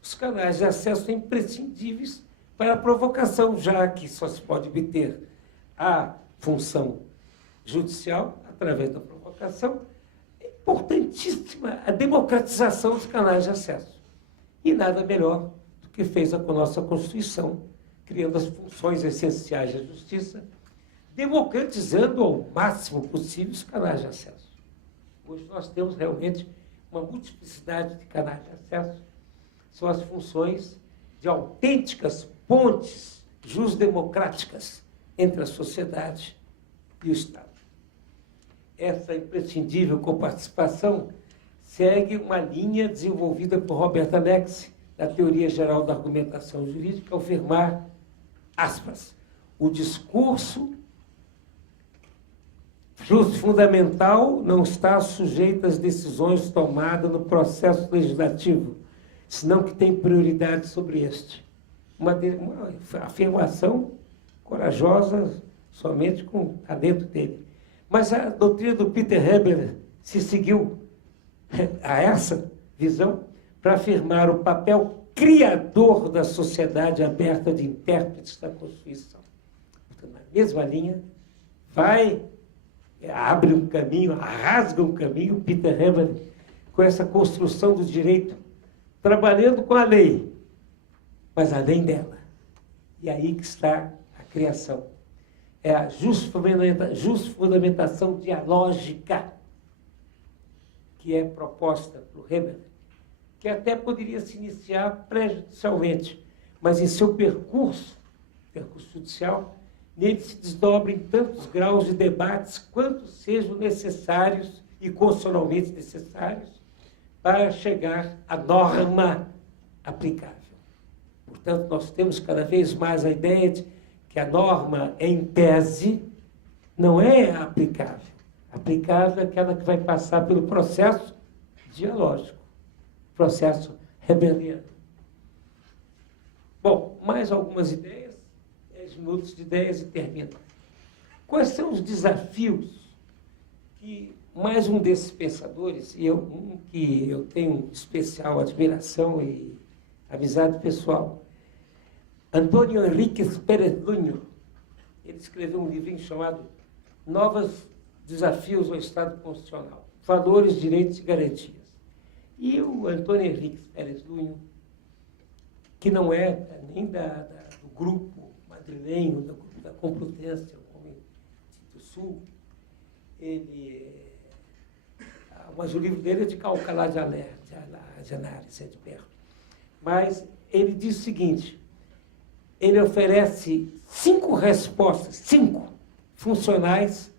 Os canais de acesso são imprescindíveis para a provocação, já que só se pode obter a função judicial através da provocação. É importantíssima a democratização dos canais de acesso. E nada melhor do que fez a nossa Constituição, criando as funções essenciais da justiça, democratizando ao máximo possível os canais de acesso. Hoje nós temos realmente uma multiplicidade de canais de acesso, são as funções de autênticas pontes jusdemocráticas entre a sociedade e o Estado. Essa imprescindível coparticipação segue uma linha desenvolvida por Robert Alexi, da Teoria Geral da Argumentação Jurídica, ao afirmar, aspas, o discurso fundamental não está sujeito às decisões tomadas no processo legislativo, senão que tem prioridade sobre este. Uma afirmação corajosa somente com o talento dele. Mas a doutrina do Peter Heber se seguiu a essa visão para afirmar o papel criador da sociedade aberta de intérpretes da Constituição. Então, na mesma linha, abre um caminho, rasga um caminho, Peter Heber, com essa construção do direito, trabalhando com a lei, mas além dela. E aí que está a criação. É a justfundamentação dialógica que é proposta por Heber, que até poderia se iniciar prejudicialmente, mas em seu percurso judicial, nele se desdobra em tantos graus de debates quantos sejam necessários e constitucionalmente necessários para chegar à norma aplicável. Portanto, nós temos cada vez mais a ideia de que a norma, em tese, não é aplicável. Aplicável é aquela que vai passar pelo processo dialógico, processo heberiano. Bom, mais algumas ideias, 10 minutos de ideias e termino. Quais são os desafios que mais um desses pensadores, e que eu tenho especial admiração e amizade pessoal, Antônio Henriques Pérez Nuño, ele escreveu um livrinho chamado Novos Desafios ao Estado Constitucional, Valores, Direitos e Garantias. E o Antônio Henriques Pérez Nuño, que não é nem do grupo madrilenho, do grupo da Complutense, o homem do Sul, mas o livro dele é de Alcalá de Henares, é de perto. mas ele diz o seguinte, ele oferece 5 respostas, 5 funcionais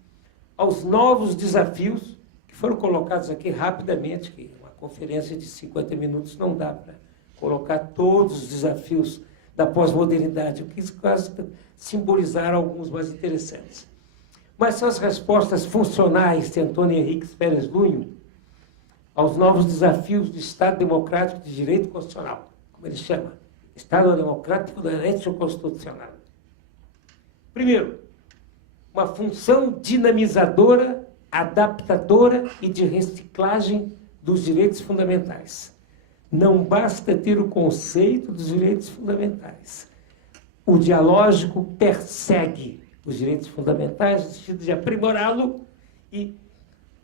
aos novos desafios que foram colocados aqui rapidamente, que uma conferência de 50 minutos não dá para colocar todos os desafios da pós-modernidade. Eu quis quase simbolizar alguns mais interessantes. Mas são as respostas funcionais de Antônio Henriques Pérez Lunho aos novos desafios do Estado Democrático de Direito Constitucional, como ele chama, Estado Democrático de Direito Constitucional. Primeiro, uma função dinamizadora, adaptadora e de reciclagem dos direitos fundamentais. Não basta ter o conceito dos direitos fundamentais. O dialógico persegue os direitos fundamentais no sentido de aprimorá-lo e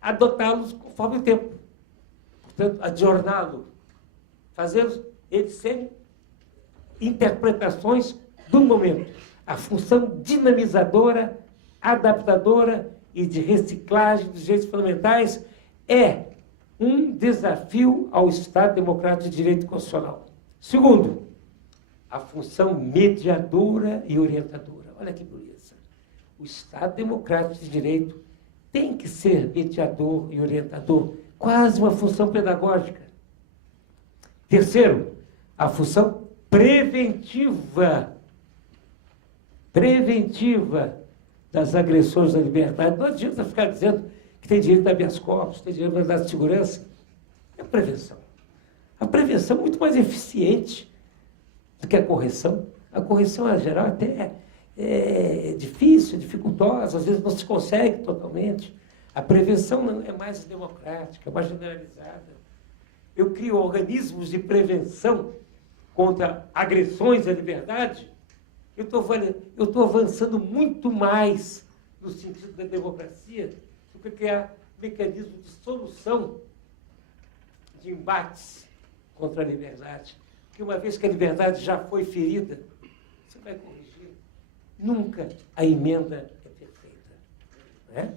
adotá-los conforme o tempo. Portanto, adorná-lo, fazer eles serem interpretações do momento. A função dinamizadora, adaptadora e de reciclagem dos direitos fundamentais é um desafio ao Estado Democrático de Direito Constitucional. Segundo, a função mediadora e orientadora. Olha que beleza. O Estado Democrático de Direito tem que ser mediador e orientador, quase uma função pedagógica. Terceiro, a função preventiva das agressões à liberdade. Não adianta ficar dizendo que tem direito a habeas corpus, tem direito a mandado de segurança. É a prevenção. A prevenção é muito mais eficiente do que a correção. A correção, em geral, até é difícil, dificultosa, às vezes não se consegue totalmente. A prevenção é mais democrática, mais generalizada. Eu crio organismos de prevenção contra agressões à liberdade. Eu estou avançando muito mais no sentido da democracia do que criar mecanismos de solução de embates contra a liberdade. Porque uma vez que a liberdade já foi ferida, você vai corrigir. Nunca a emenda é perfeita. Não é?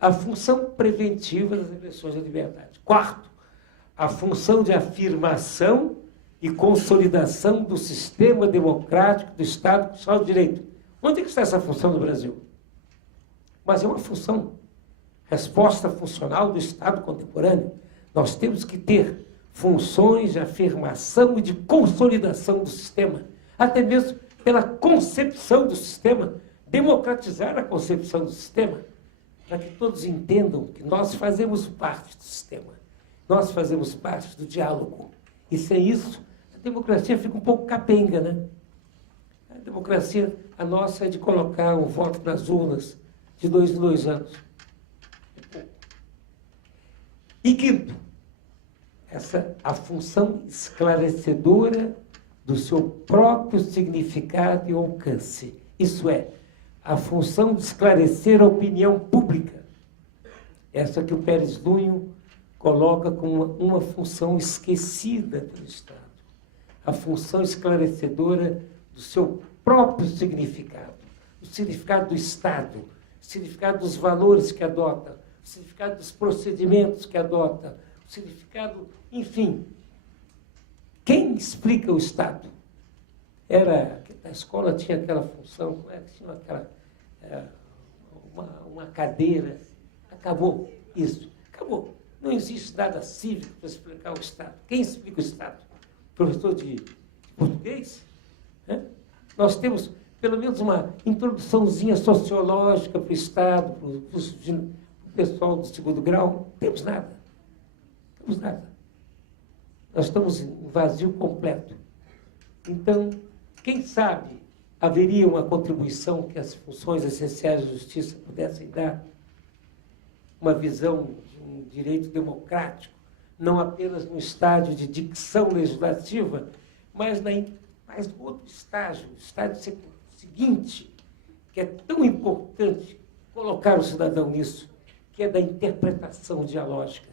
A função preventiva das agressões à liberdade. Quarto, a função de afirmação e consolidação do sistema democrático do Estado Constitucional de Direito. Onde é que está essa função no Brasil? Mas é uma função, resposta funcional do Estado contemporâneo. Nós temos que ter funções de afirmação e de consolidação do sistema, até mesmo pela concepção do sistema, democratizar a concepção do sistema, para que todos entendam que nós fazemos parte do sistema, nós fazemos parte do diálogo. E sem isso, a democracia fica um pouco capenga, né? A democracia, a nossa, é de colocar o voto nas urnas de 2 em 2 anos. E quinto, a função esclarecedora do seu próprio significado e alcance. Isso é, a função de esclarecer a opinião pública. Essa que o Pérez Lunho coloca como uma função esquecida pelo Estado. A função esclarecedora do seu próprio significado. O significado do Estado, o significado dos valores que adota, o significado dos procedimentos que adota, o significado, enfim. Quem explica o Estado? A escola tinha aquela função, como é que tinha aquela, uma cadeira. Acabou isso, acabou. Não existe nada cívico para explicar o Estado. Quem explica o Estado? Professor de português? Nós temos pelo menos uma introduçãozinha sociológica para o Estado, para o pessoal do 2º grau. Não temos nada. Não temos nada. Nós estamos em vazio completo. Então, quem sabe haveria uma contribuição que as funções essenciais da justiça pudessem dar, uma visão de um direito democrático, não apenas no estágio de dicção legislativa, mas no outro estágio, o estágio seguinte, que é tão importante colocar o cidadão nisso, que é da interpretação dialógica,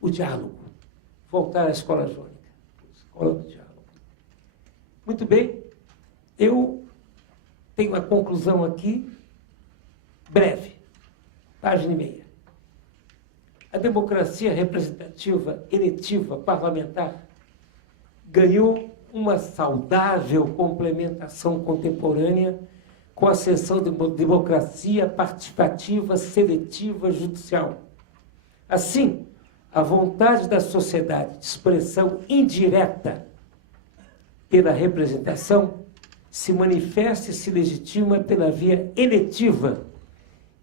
o diálogo. Voltar à escola jônica, escola do diálogo. Muito bem, eu tenho uma conclusão aqui, breve, página e meia. A democracia representativa, eletiva, parlamentar, ganhou uma saudável complementação contemporânea com a ascensão de uma democracia participativa, seletiva, judicial. Assim, a vontade da sociedade de expressão indireta pela representação se manifesta e se legitima pela via eletiva,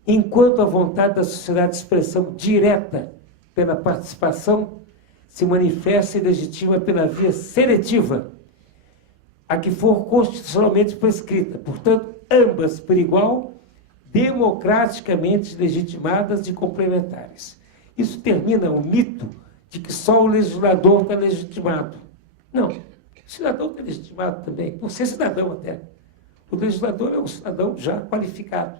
enquanto a vontade da sociedade de expressão direta pela participação se manifesta e legitima pela via seletiva, a que for constitucionalmente prescrita. Portanto, ambas, por igual, democraticamente legitimadas e complementares. Isso termina o mito de que só o legislador está legitimado. Não, o cidadão está legitimado também, por ser cidadão até. O legislador é um cidadão já qualificado,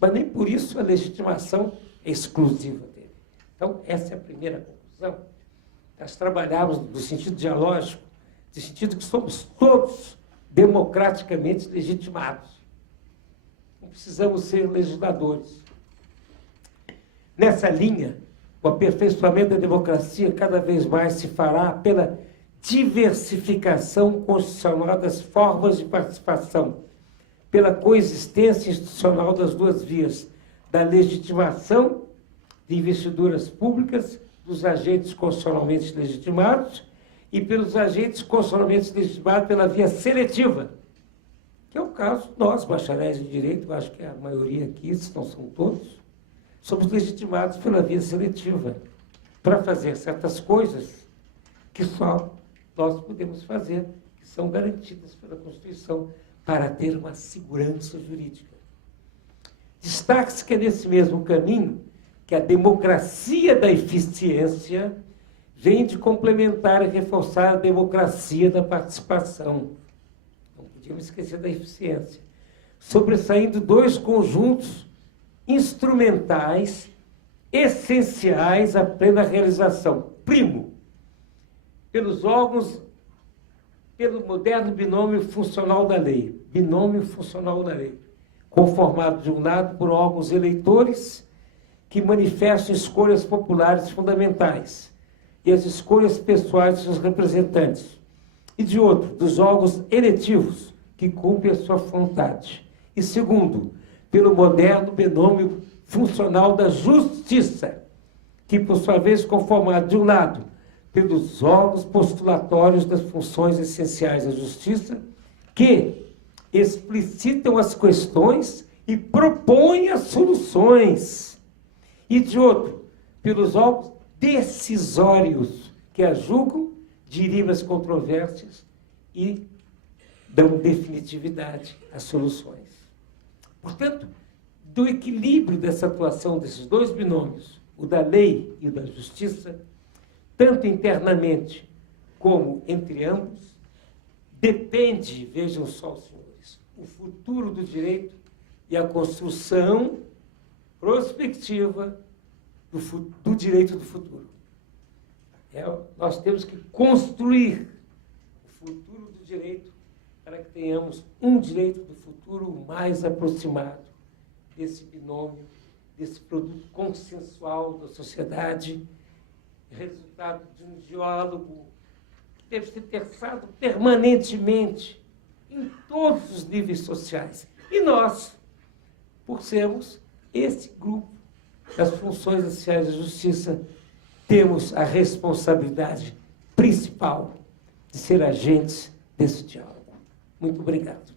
mas nem por isso a legitimação é exclusiva dele. Então, essa é a primeira conclusão. Nós trabalhamos no sentido dialógico, no sentido que somos todos democraticamente legitimados. Não precisamos ser legisladores. Nessa linha, o aperfeiçoamento da democracia cada vez mais se fará pela diversificação constitucional das formas de participação, pela coexistência institucional das duas vias, da legitimação de investiduras públicas dos agentes constitucionalmente legitimados e pelos agentes constitucionalmente legitimados pela via seletiva, que é o caso, nós, bacharéis em Direito, acho que a maioria aqui, se não são todos, somos legitimados pela via seletiva para fazer certas coisas que só nós podemos fazer, que são garantidas pela Constituição, para ter uma segurança jurídica. Destaque-se que é nesse mesmo caminho que a democracia da eficiência vem de complementar e reforçar a democracia da participação. Não podíamos esquecer da eficiência. Sobressaindo dois conjuntos instrumentais essenciais à plena realização. Primo, pelos órgãos, pelo moderno binômio funcional da lei. Binômio funcional da lei. Conformado, de um lado, por órgãos eleitores que manifestam escolhas populares fundamentais e as escolhas pessoais de seus representantes. E, de outro, dos órgãos eletivos que cumprem a sua vontade. E, segundo, pelo moderno binômio funcional da justiça, que, por sua vez, conformado, de um lado, pelos órgãos postulatórios das funções essenciais da justiça, que explicitam as questões e propõem as soluções. E, de outro, pelos órgãos decisórios, que a julgam, dirimem as controvérsias e dão definitividade às soluções. Portanto, do equilíbrio dessa atuação desses dois binômios, o da lei e o da justiça, tanto internamente como entre ambos, depende, vejam só, senhores, o futuro do direito e a construção prospectiva do direito do futuro. Nós temos que construir o futuro do direito para que tenhamos um direito do futuro mais aproximado desse binômio, desse produto consensual da sociedade, resultado de um diálogo que deve ser terçado permanentemente em todos os níveis sociais. E nós, por sermos esse grupo das funções essenciais da justiça, temos a responsabilidade principal de ser agentes desse diálogo. Muito obrigado.